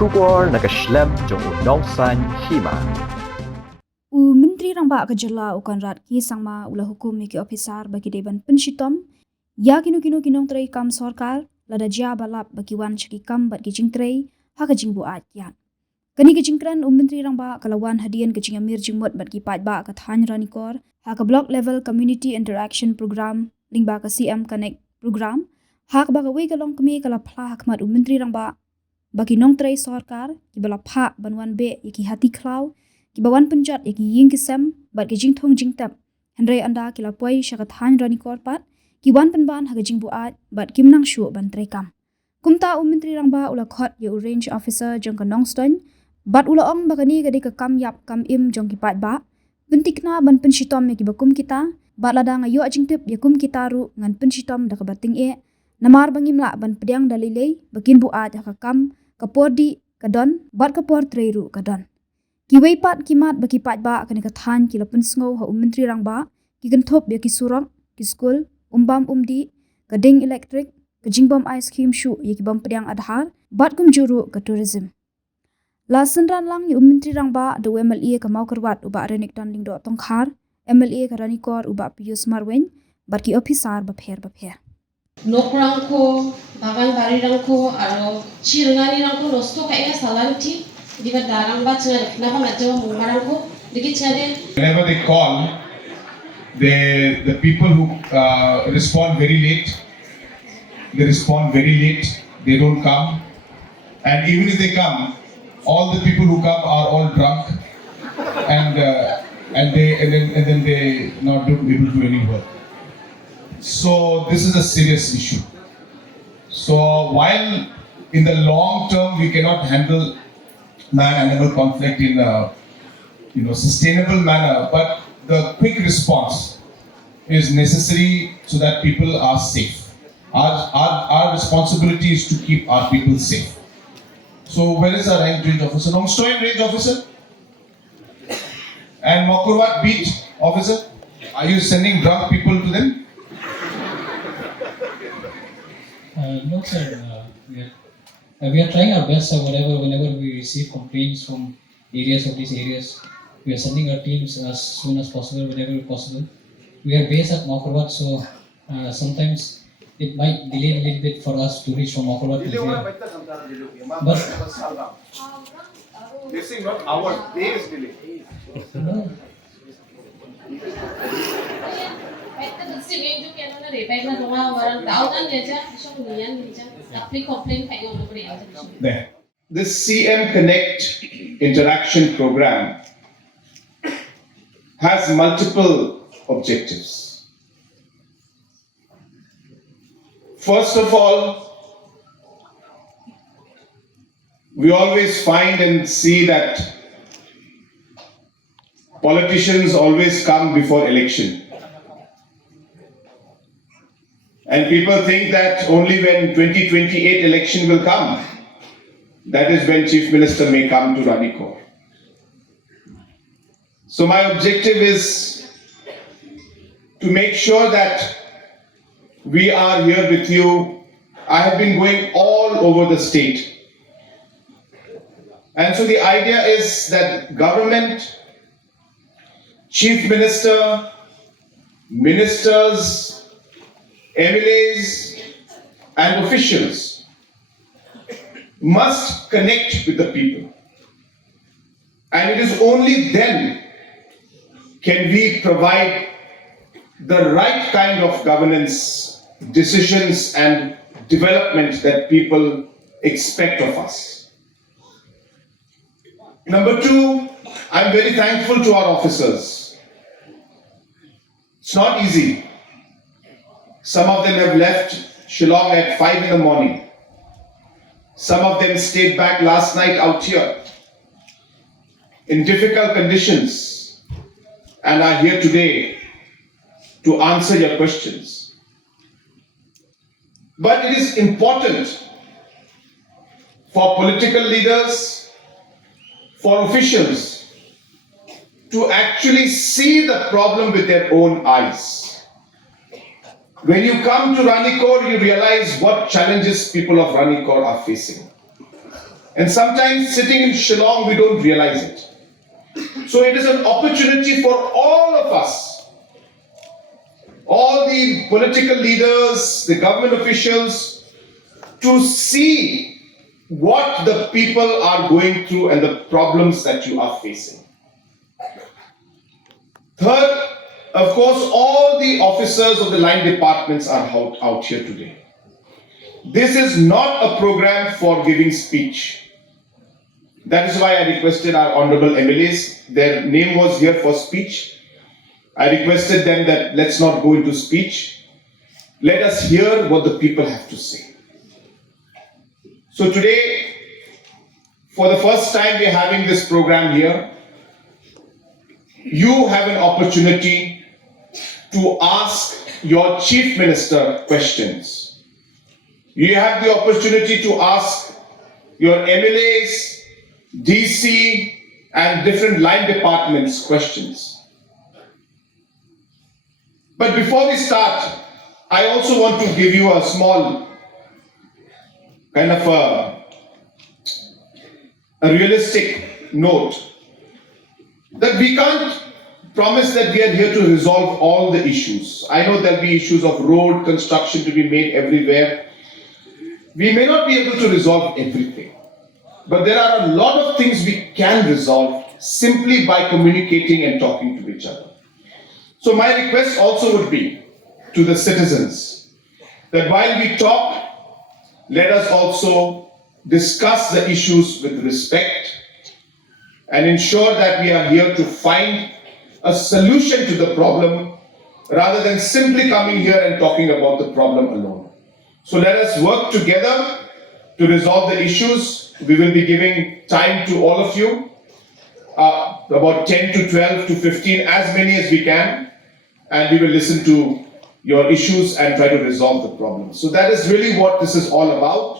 Shubor nakaslem jong Nongtrei Hima. Menteri Rangba Kajala Conrad ki Sangma ula Hukum ki Ophisar bagi deban Pynshitom ya kinu Nongtrei kam Sorkar lada jia balap bagi wan chaki kam bat ki Nongtrei ha ka jing Buaid ya kani ki jingkran Menteri Rangba kalawan hadian ke jing amir jingmot bat ki pat ba ka than ranikor ha ka block level community interaction program lingba ka CM connect program ha ka ba ka wei ka long kami kala phla hakmat Menteri Rangba bagi Nongtrei Sorkar ki bala pha banwan be ki hati klau ki bawan penjat ki ying kisam bat ki jing thong jing tap handrai anda ki la poi shakat han rani korpat ki wan penban ha jing Buaid bat kim nang shu ban trai kam kumta Menteri Rangba ula khot ye range officer jong ka Nongtrei bat ula ong bakani ka de ka kam yap kam im jong ki pat ba bentikna ban Pynshitom ki bakum kita bat lada ngayo jing tip ye kum kita ru ngan Pynshitom da ka bating namar bangim la ban pediang dalilei bakin Buaid ha ka kam kapodi kadon bat kapor treiru kadon ki weipat kimat baki pat ba kani ka than ki lapun sngo ha Menteri Rangba ki genthop ya ki surok ki school umbam umdi ka ding electric ka jingbom ice cream shu ye ki bam pediang adhar bat kum juru ka tourism la senran lang ni Menteri Rangba do MLA ka mau kerwat uba renik dan ling do tongkhar MLA ka ranikor uba Pius Marwen bat ki Ophisar ba pher Nokrangko, bagan barirangko, aro chirangani nosto kaya salanti, di darang baca napa macam mumarangko, dikit cade. Whenever they call, the people who respond very late, they don't come, and even if they come, all the people who come are all drunk, and then they not able to do any work. So this is a serious issue. So while in the long term we cannot handle man-animal conflict in a sustainable manner, but the quick response is necessary so that people are safe. Our responsibility is to keep our people safe. So where is our range officer? Nongtrei range officer? And Mokurwat beat officer? Are you sending drunk people to them? No, sir. We are trying our best. Whenever we receive complaints from these areas, we are sending our teams as soon as possible, whenever possible. We are based at Mokurwat, so sometimes it might delay a little bit for us to reach from Mokurwat to here. But This is not hours, days delay. No. This CM Connect interaction program has multiple objectives. First of all, we always find and see that politicians always come before election. And people think that only when 2028 election will come, that is when Chief Minister may come to Ranikor. So my objective is to make sure that we are here with you. I have been going all over the state. And so the idea is that government, Chief Minister, ministers, MLAs and officials must connect with the people. And it is only then can we provide the right kind of governance, decisions and development that people expect of us. Number two, I'm very thankful to our officers. It's not easy. Some of them have left Shillong at 5 in the morning. Some of them stayed back last night out here in difficult conditions and are here today to answer your questions. But it is important for political leaders, for officials to actually see the problem with their own eyes. When you come to Ranikor, you realize what challenges people of Ranikor are facing. And sometimes sitting in Shillong, we don't realize it. So it is an opportunity for all of us, all the political leaders, the government officials, to see what the people are going through and the problems that you are facing. Third, of course, all the officers of the line departments are out here today. This is not a program for giving speech. That is why I requested our honorable MLAs. Their name was here for speech. I requested them that let's not go into speech. Let us hear what the people have to say. So today, for the first time, we are having this program here. You have an opportunity to ask your Chief Minister questions. You have the opportunity to ask your MLAs, DC, and different line departments questions. But before we start, I also want to give you a small kind of a realistic note that we can't promise that we are here to resolve all the issues. I know there'll be issues of road construction to be made everywhere. We may not be able to resolve everything, but there are a lot of things we can resolve simply by communicating and talking to each other. So my request also would be to the citizens that while we talk, let us also discuss the issues with respect and ensure that we are here to find a solution to the problem rather than simply coming here and talking about the problem alone. So let us work together to resolve the issues. We will be giving time to all of you, about 10 to 12 to 15, as many as we can, and we will listen to your issues and try to resolve the problem. So that is really what this is all about.